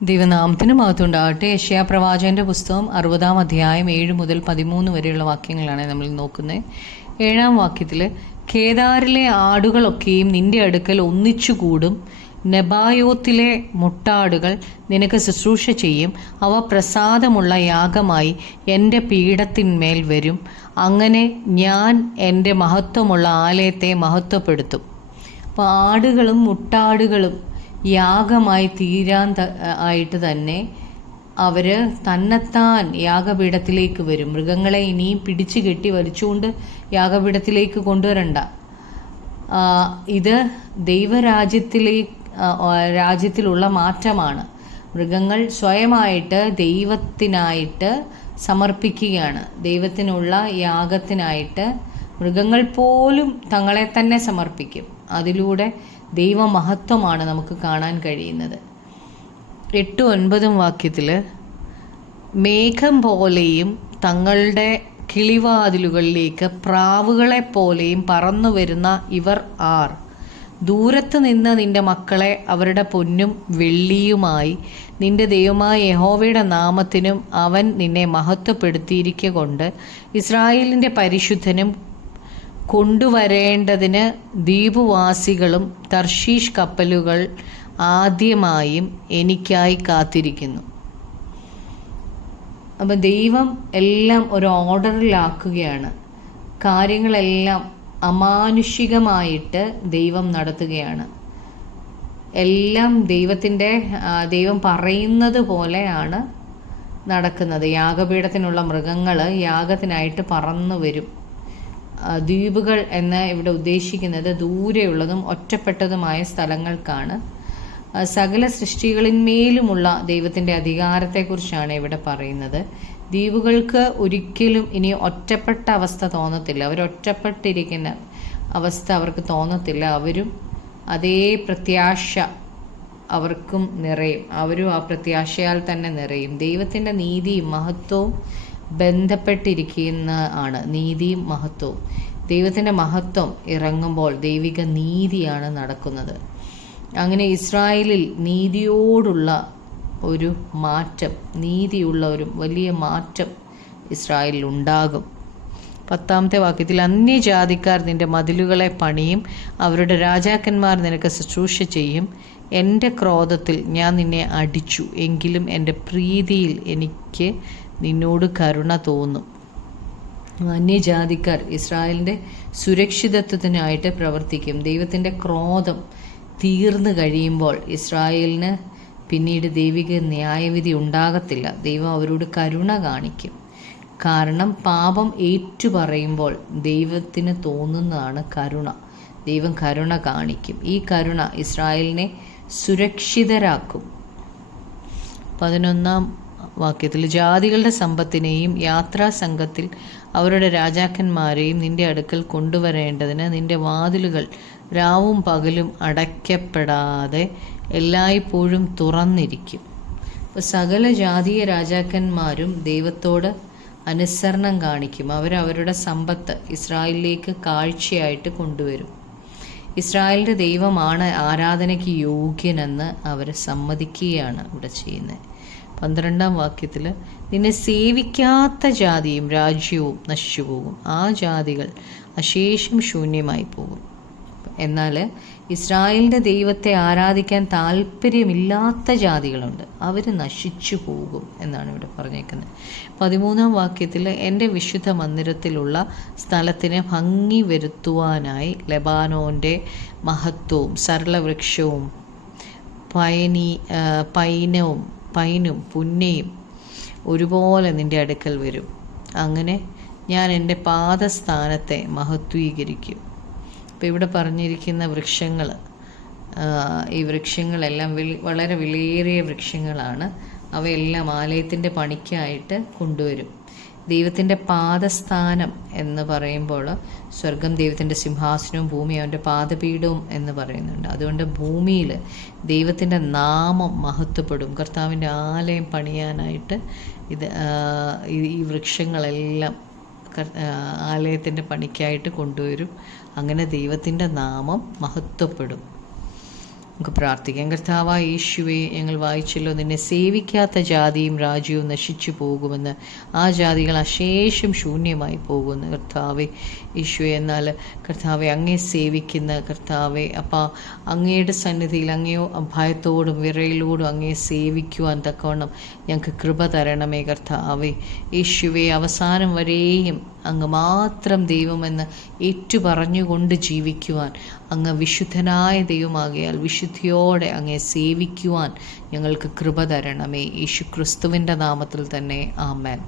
ദൈവനാമത്തിന് മഹത്വമുണ്ടാകട്ടെ. യെശയ്യാ പ്രവാചകന്റെ പുസ്തകം 60-ാം അധ്യായം 7 മുതൽ 13 വരെയുള്ള വാക്യങ്ങളാണ് നമ്മൾ നോക്കുന്നത്. 7-ാം വാക്യത്തിൽ, കേദാരിലെ ആടുകളൊക്കെയും നിന്റെ അടുക്കൽ ഒന്നിച്ചുകൂടും, നെബായോത്തിലെ മുട്ടാടുകൾ നിനക്ക് ശുശ്രൂഷ ചെയ്യും, അവ പ്രസാദമുള്ള യാഗമായി എൻ്റെ പീഠത്തിന്മേൽ വരും. അങ്ങനെ ഞാൻ എൻ്റെ മഹത്വമുള്ള ആലയത്തെ മഹത്വപ്പെടുത്തും. അപ്പോൾ ആടുകളും മുട്ടാടുകളും യാഗമായി തീരാൻ ആയിട്ട് തന്നെ അവർ തന്നെത്താൻ യാഗപീഠത്തിലേക്ക് വരും. മൃഗങ്ങളെ ഇനിയും പിടിച്ചു കെട്ടി വലിച്ചുകൊണ്ട് യാഗപീഠത്തിലേക്ക് കൊണ്ടുവരണ്ട. ഇത് രാജ്യത്തിലുള്ള മാറ്റമാണ്. മൃഗങ്ങൾ സ്വയമായിട്ട് ദൈവത്തിനായിട്ട് സമർപ്പിക്കുകയാണ്. ദൈവത്തിനുള്ള യാഗത്തിനായിട്ട് മൃഗങ്ങൾ പോലും തങ്ങളെ തന്നെ സമർപ്പിക്കും. അതിലൂടെ ദൈവമഹത്വമാണ് നമുക്ക് കാണാൻ കഴിയുന്നത്. 8-9 വാക്യത്തിൽ, മേഘം പോലെയും തങ്ങളുടെ കിളിവാതിലുകളിലേക്ക് പ്രാവുകളെപ്പോലെയും പറന്നു വരുന്ന ഇവർ ആർ? ദൂരത്ത് നിന്ന് നിന്റെ മക്കളെ അവരുടെ പൊന്നും വെള്ളിയുമായി നിന്റെ ദൈവമായ യഹോവയുടെ നാമത്തിനും അവൻ നിന്നെ മഹത്വപ്പെടുത്തിയിരിക്കൊണ്ട് ഇസ്രായേലിൻ്റെ പരിശുദ്ധനും കൊണ്ടുവരേണ്ടതിന് ദ്വീപുവാസികളും തർശീഷ് കപ്പലുകൾ ആദ്യമായും എനിക്കായി കാത്തിരിക്കുന്നു. അപ്പം ദൈവം എല്ലാം ഒരു ഓർഡറിലാക്കുകയാണ്. കാര്യങ്ങളെല്ലാം അമാനുഷികമായിട്ട് ദൈവം നടത്തുകയാണ്. എല്ലാം ദൈവം പറയുന്നത് പോലെയാണ് നടക്കുന്നത്. യാഗപീഠത്തിനുള്ള മൃഗങ്ങൾ യാഗത്തിനായിട്ട് പറന്നു വരും. ദ്വീപുകൾ എന്ന് ഇവിടെ ഉദ്ദേശിക്കുന്നത് ദൂരെയുള്ളതും ഒറ്റപ്പെട്ടതുമായ സ്ഥലങ്ങൾക്കാണ്. സകല സൃഷ്ടികളിന്മേലുമുള്ള ദൈവത്തിൻ്റെ അധികാരത്തെക്കുറിച്ചാണ് ഇവിടെ പറയുന്നത്. ദ്വീപുകൾക്ക് ഒരിക്കലും ഇനി ഒറ്റപ്പെട്ട അവസ്ഥ തോന്നത്തില്ല. അവരൊറ്റപ്പെട്ടിരിക്കുന്ന അവസ്ഥ അവർക്ക് തോന്നത്തില്ല. അവരും അതേ പ്രത്യാശ അവർക്കും നിറയും. അവരും ആ പ്രത്യാശയാൽ തന്നെ നിറയും. ദൈവത്തിൻ്റെ നീതിയും മഹത്വവും ബന്ധപ്പെട്ടിരിക്കുന്ന ആണ്. നീതിയും മഹത്വവും. ദൈവത്തിൻ്റെ മഹത്വം ഇറങ്ങുമ്പോൾ ദൈവിക നീതിയാണ് നടക്കുന്നത്. അങ്ങനെ ഇസ്രായേലിൽ നീതിയോടുള്ള ഒരു മാറ്റം, നീതിയുള്ള ഒരു വലിയ മാറ്റം ഇസ്രായേലിൽ ഉണ്ടാകും. 10-ാമത്തെ വാക്യത്തിൽ, അന്യജാതിക്കാർ നിന്റെ മതിലുകളെ പണിയും, അവരുടെ രാജാക്കന്മാർ നിനക്ക് ശുശ്രൂഷ ചെയ്യും. എൻ്റെ ക്രോധത്തിൽ ഞാൻ നിന്നെ അടിച്ചു, എങ്കിലും എൻ്റെ പ്രീതിയിൽ എനിക്ക് നിന്നോട് കരുണ തോന്നും. അന്യജാതിക്കാർ ഇസ്രായേലിൻ്റെ സുരക്ഷിതത്വത്തിനായിട്ട് പ്രവർത്തിക്കും. ദൈവത്തിൻ്റെ ക്രോധം തീർന്നു കഴിയുമ്പോൾ ഇസ്രായേലിന് പിന്നീട് ദൈവിക ന്യായവിധി ഉണ്ടാകത്തില്ല. ദൈവം അവരോട് കരുണ കാണിക്കും. കാരണം പാപം ഏറ്റുപറയുമ്പോൾ ദൈവത്തിന് തോന്നുന്നതാണ് കരുണ. ദൈവം കരുണ കാണിക്കും. ഈ കരുണ ഇസ്രായേലിനെ സുരക്ഷിതരാക്കും. 11-ാം വാക്യത്തിൽ, ജാതികളുടെ സമ്പത്തിനെയും യാത്രാസംഘത്തിൽ അവരുടെ രാജാക്കന്മാരെയും നിന്റെ അടുക്കൽ കൊണ്ടുവരേണ്ടതിന് നിന്റെ വാതിലുകൾ രാവും പകലും അടയ്ക്കപ്പെടാതെ എല്ലായ്പ്പോഴും തുറന്നിരിക്കും. അപ്പോൾ സകല ജാതീയ രാജാക്കന്മാരും ദൈവത്തോട് അനുസരണം കാണിക്കും. അവരവരുടെ സമ്പത്ത് ഇസ്രായേലിലേക്ക് കാഴ്ചയായിട്ട് കൊണ്ടുവരും. ഇസ്രായേലിൻ്റെ ദൈവമാണ് ആരാധനയ്ക്ക് യോഗ്യനെന്ന് അവർ സമ്മതിക്കുകയാണ് ഇവിടെ ചെയ്യുന്നത്. 12-ാം വാക്യത്തിൽ, നിന്നെ സേവിക്കാത്ത ജാതിയും രാജ്യവും നശിച്ചു പോകും. ആ ജാതികൾ അശേഷം ശൂന്യമായി പോകും. എന്നാൽ ഇസ്രായേലിൻ്റെ ദൈവത്തെ ആരാധിക്കാൻ താല്പര്യമില്ലാത്ത ജാതികളുണ്ട്. അവർ നശിച്ചു പോകും എന്നാണ് ഇവിടെ പറഞ്ഞേക്കുന്നത്. 13-ാം വാക്യത്തിൽ, എൻ്റെ വിശുദ്ധ മന്ദിരത്തിലുള്ള സ്ഥലത്തിന് ഭംഗി വരുത്തുവാനായി ലെബാനോൻ്റെ മഹത്വവും സരളവൃക്ഷവും പൈനും പുന്നയും ഒരുപോലെ നിൻ്റെ അടുക്കൽ വരും. അങ്ങനെ ഞാൻ എൻ്റെ പാദസ്ഥാനത്തെ മഹത്വീകരിക്കും. ഇപ്പോൾ ഇവിടെ പറഞ്ഞിരിക്കുന്ന വൃക്ഷങ്ങൾ, ഈ വൃക്ഷങ്ങളെല്ലാം വളരെ വിലയേറിയ വൃക്ഷങ്ങളാണ്. അവയെല്ലാം ആലയത്തിൻ്റെ പണിക്കായിട്ട് കൊണ്ടുവരും. ദൈവത്തിൻ്റെ പാദസ്ഥാനം എന്ന് പറയുമ്പോൾ സ്വർഗം ദൈവത്തിൻ്റെ സിംഹാസനവും ഭൂമി അവൻ്റെ പാദപീഠവും എന്ന് പറയുന്നുണ്ട്. അതുകൊണ്ട് ഭൂമിയിൽ ദൈവത്തിൻ്റെ നാമം മഹത്വപ്പെടും. കർത്താവിൻ്റെ ആലയം പണിയാനായിട്ട് ഈ വൃക്ഷങ്ങളെല്ലാം ആലയത്തിൻ്റെ പണിക്കായിട്ട് കൊണ്ടുവരും. അങ്ങനെ ദൈവത്തിൻ്റെ നാമം മഹത്വപ്പെടും. നമുക്ക് പ്രാർത്ഥിക്കാം. കർത്താവായ യേശുവേ, ഞങ്ങൾ വായിച്ചല്ലോ, നിന്നെ സേവിക്കാത്ത ജാതിയും രാജ്യവും നശിച്ചു പോകുമെന്ന്. ആ ജാതികൾ അശേഷം ശൂന്യമായി പോകുന്നു കർത്താവെ. യേശുവെ, എന്നാൽ കർത്താവെ അങ്ങേ സേവിക്കുന്ന കർത്താവെ അപ്പാ, അങ്ങയുടെ സന്നിധിയിൽ അങ്ങയോ ഭയത്തോടും വിറയലോടും അങ്ങേ സേവിക്കുവാൻ തക്കവണ്ണം ഞങ്ങൾക്ക് കൃപ തരണമേ കർത്താവെ. യേശുവെ, അവസാനം വരെയും അങ്ങ് മാത്രം ദൈവമെന്ന് ഏറ്റുപറഞ്ഞുകൊണ്ട് ജീവിക്കുവാൻ, അങ്ങ് വിശുദ്ധനായ ദൈവമാകിയാൽ വിശുദ്ധിയോടെ അങ്ങേ സേവിക്കുവാൻ ഞങ്ങൾക്ക് കൃപ തരണമേ. യേശു ക്രിസ്തുവിൻ്റെ നാമത്തിൽ തന്നെ. ആമേൻ.